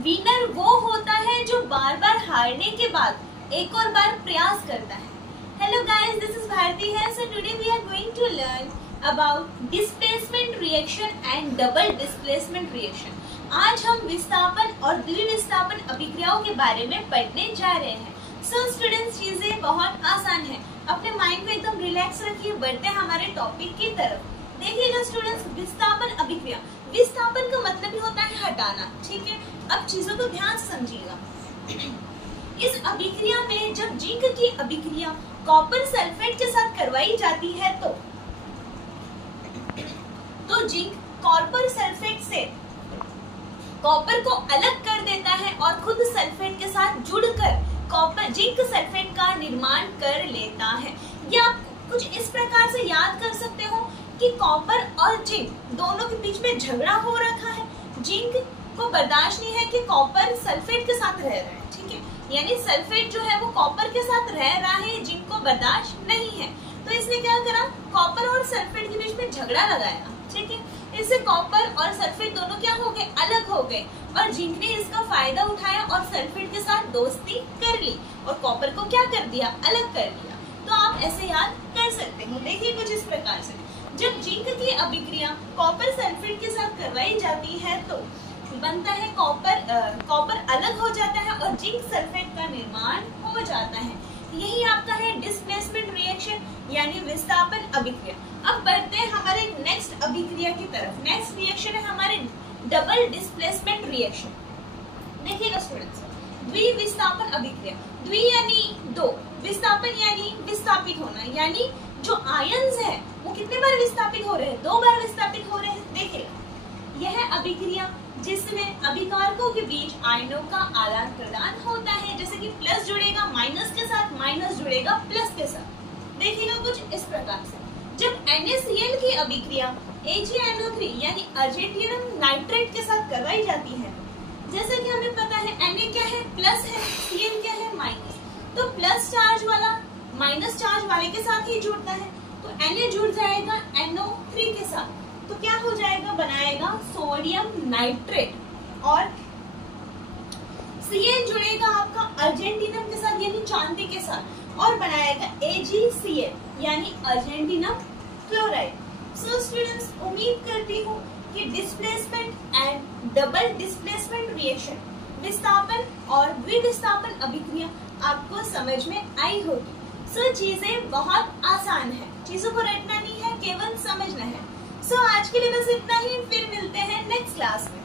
Winner वो होता है जो बार बार हारने के बाद एक और बार प्रयास करता है। Hello guys, this is Bharti है। So today we are going to learn about displacement reaction and double displacement reaction. आज हम विस्थापन और द्विविस्थापन अभिक्रियाओं के बारे में पढ़ने जा रहे हैं। सो स्टूडेंट्स, चीजें बहुत आसान है, अपने माइंड को एकदम रिलैक्स रखिए। बढ़ते हैं हमारे टॉपिक की तरफ। देखिएगा स्टूडेंट्स, विस्थापन अभिक्रिया, विस्थापन का मतलब ही होता है हटाना। ठीक है, अब चीजों को ध्यान से समझिएगा। इस अभिक्रिया में जब जिंक की अभिक्रिया कॉपर सल्फेट के साथ करवाई जाती है तो जिंक कॉपर सल्फेट से कॉपर को अलग कर देता है और खुद सल्फेट के साथ जुड़कर कॉपर जिंक सल्फेट का निर्माण कर लेता है। या आप कुछ इस प्रकार से याद कर सकते हो कि कॉपर और जिंक दोनों के बीच में झगड़ा हो रखा है। जिंक को बर्दाश्त नहीं है कि कॉपर सल्फेट के साथ रह रहा है। ठीक है, यानी सल्फेट जो है वो कॉपर के साथ रह रहा है, जिंक को बर्दाश्त नहीं है। तो इसने क्या करा, कॉपर और सल्फेट के बीच में झगड़ा लगाया। ठीक है, इससे कॉपर और सल्फेट दोनों क्या हो गए, अलग हो गए, और जिंक ने इसका फायदा उठाया और सल्फेट के साथ दोस्ती कर ली और कॉपर को क्या कर दिया, अलग कर दिया। तो आप ऐसे याद कर सकते हो। देखिए कुछ इस प्रकार से, जब जिंक की अभिक्रिया कॉपर सल्फेट के साथ करवाई जाती है तो बनता है कॉपर अलग हो जाता है और जिंक सल्फेट का निर्माण हो जाता है। यही आपका है डिस्प्लेसमेंट रिएक्शन यानी विस्थापन अभिक्रिया। अब बढ़ते हैं हमारे नेक्स्ट अभिक्रिया की तरफ। नेक्स्ट रिएक्शन है हमारे डबल डिस्प्लेसमेंट रिएक्शन। देखिएगा स्टूडेंट्स, द्विविस्थापन अभिक्रिया, द्वि यानी दो, विस्थापन यानी विस्थापित होना, यानी जो आयन्स है वो कितने बार विस्थापित हो रहे हैं, दो बार विस्थापित हो रहे हैं। देखिएगा, यह अभिक्रिया जिसमें अभिकारकों के बीच आयनों का आदान प्रदान होता है, जैसे कि प्लस जुड़ेगा माइनस के साथ, माइनस जुड़ेगा प्लस के साथ। देखिएगा कुछ इस प्रकार से, जब NaCl की अभिक्रिया AgNO3 यानी अर्जेंटिनम नाइट्रेट के साथ करवाई जाती है, जैसे कि हमें पता है Na क्या है, प्लस है, Cl क्या है, माइनस। तो प्लस चार्ज वाला माइनस चार्ज वाले के साथ ही जुड़ता है, तो Na जुड़ जाएगा NO3 के साथ, तो क्या हो जाएगा, बनाएगा सोडियम नाइट्रेट, और Cl जुड़ेगा आपका अर्जेंटिनम के साथ यानी चांदी के साथ, और बनाएगा AgCl यानी अर्जेंटिनम क्लोराइड। सो स्टूडेंट्स, उम्मीद करती हूँ कि displacement and double displacement reaction, विस्थापन और द्विविस्थापन अभिक्रिया आपको समझ में आई होगी। सो चीजें बहुत आसान है, चीजों को रटना नहीं है, केवल समझना है। सो आज के लिए बस इतना ही, फिर मिलते हैं नेक्स्ट क्लास में।